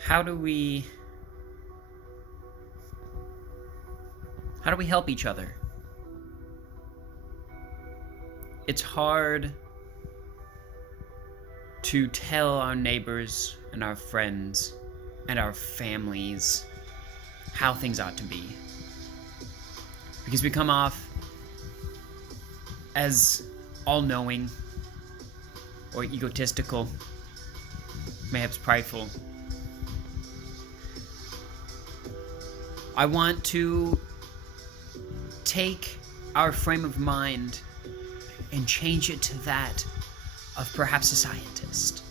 how do we help each other? It's hard to tell our neighbors and our friends and our families how things ought to be, because we come off as all-knowing or egotistical, perhaps prideful. I want to take our frame of mind and change it to that of perhaps a scientist.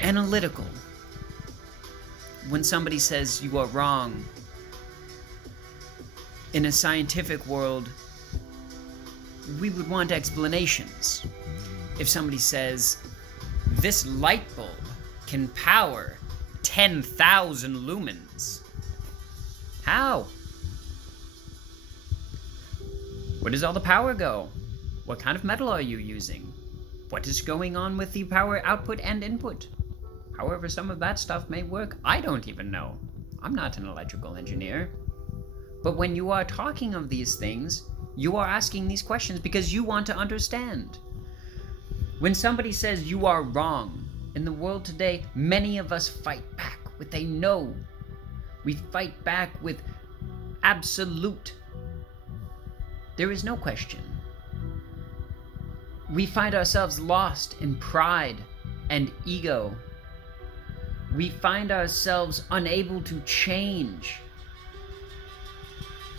Analytical. When somebody says you are wrong, in a scientific world, we would want explanations. If somebody says, this light bulb can power 10,000 lumens, how? Where does all the power go? What kind of metal are you using? What is going on with the power output and input? However, some of that stuff may work. I don't even know. I'm not an electrical engineer. But when you are talking of these things, you are asking these questions because you want to understand. When somebody says you are wrong, in the world today, many of us fight back with a no. We fight back with absolute. There is no question. We find ourselves lost in pride and ego. We find ourselves unable to change.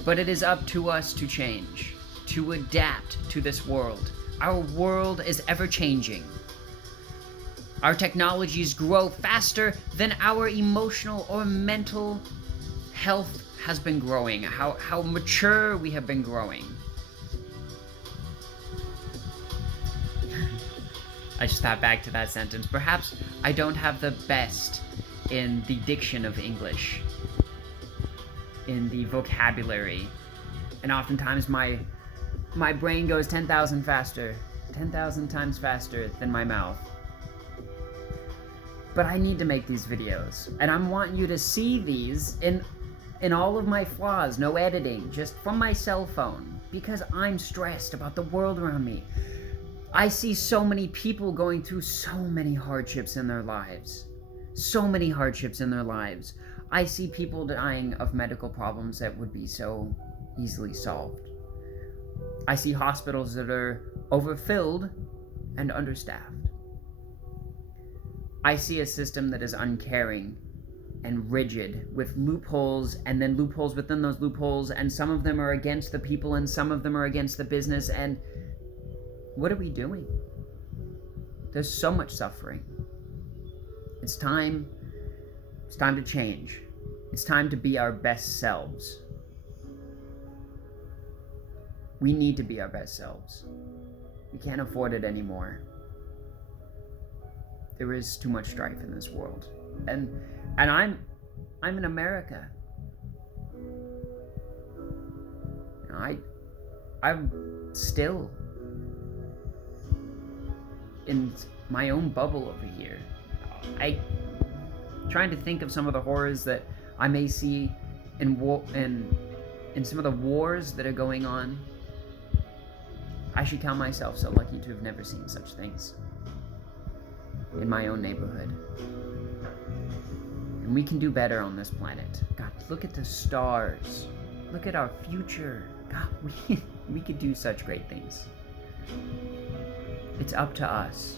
But it is up to us to change, to adapt to this world. Our world is ever changing. Our technologies grow faster than our emotional or mental health has been growing, how mature we have been growing. I just thought back to that sentence. Perhaps I don't have the best in the diction of English, in the vocabulary, and oftentimes my brain goes 10,000 times faster than my mouth. But I need to make these videos, and I want you to see these in all of my flaws, no editing, just from my cell phone, because I'm stressed about the world around me. I see so many people going through so many hardships in their lives. So many hardships in their lives. I see people dying of medical problems that would be so easily solved. I see hospitals that are overfilled and understaffed. I see a system that is uncaring and rigid, with loopholes and then loopholes within those loopholes, and some of them are against the people and some of them are against the business, and what are we doing? There's so much suffering. It's time to change. It's time to be our best selves. We need to be our best selves. We can't afford it anymore. There is too much strife in this world. And I'm in America. I'm still in my own bubble over here. I trying to think of some of the horrors that I may see in some of the wars that are going on. I should count myself so lucky to have never seen such things in my own neighborhood. And we can do better on this planet. God, look at the stars. Look at our future. God, we could do such great things. It's up to us.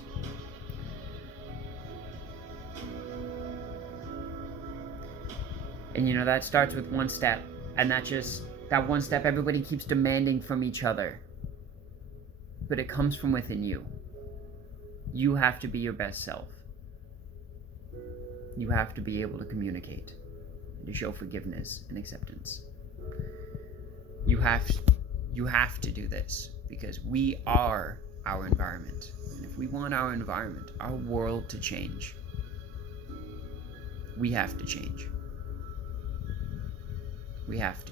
And that starts with one step, and that one step everybody keeps demanding from each other. But it comes from within you. You have to be your best self. You have to be able to communicate and to show forgiveness and acceptance. You have to do this because we are our environment. And if we want our environment, our world to change, we have to change. We have to.